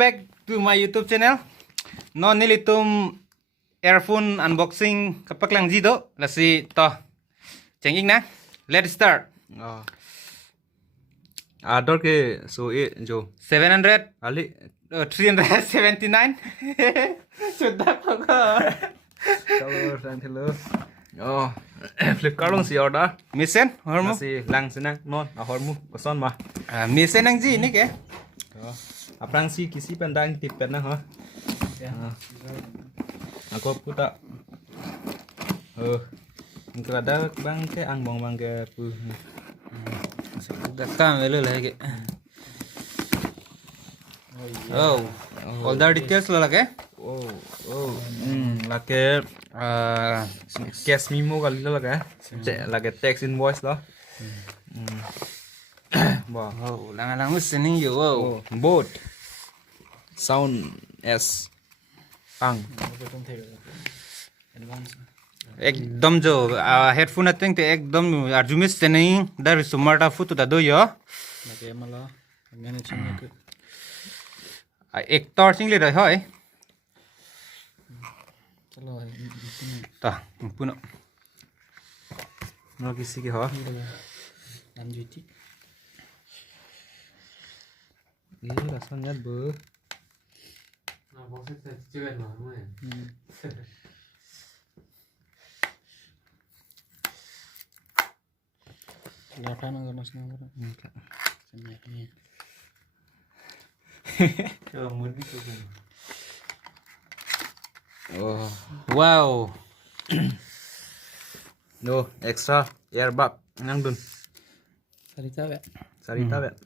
back to my YouTube channel. No nilitum earphone unboxing kapak lang jido lasi to. Chenging na. Let's start. Ador ke so jo 700 ali 379. Sudah pokok. kalau santhilo Flipkart long si order Misen hormu. si lang sinang non hormu koson ma Misen ang ji ni ke. aprang si kisi pandang tipen na ha aku puta ada bang ke ang bang ke pu Gakam velo lah ke. Oh, all the details lo lage. lake cash memo kali lo lage lage tax invoice lo Wow, lang mesin yo. Wow. boat sound s ang एकदम जो हेडफोन अत्यंत एकदम अर्जुमिस से नहीं दर सुमार्टा फुट ता दो यो एक टॉर्चिंग ले रहा है ता पुनो no kisi ke ha ini rasanya bu wow no extra airbag nang dun sarita bet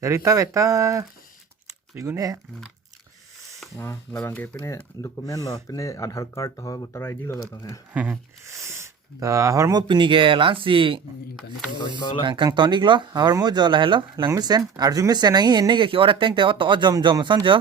cerita beta igune labang ke pene dokumen lo pene aadhar card ho voter id lo to hai ता हरमो पिनी के लांसी कang tonik lo Harmu जो ला hello lang misen अर्जुमिस से नहीं इन्ने के और टेंग ते तो जम संजो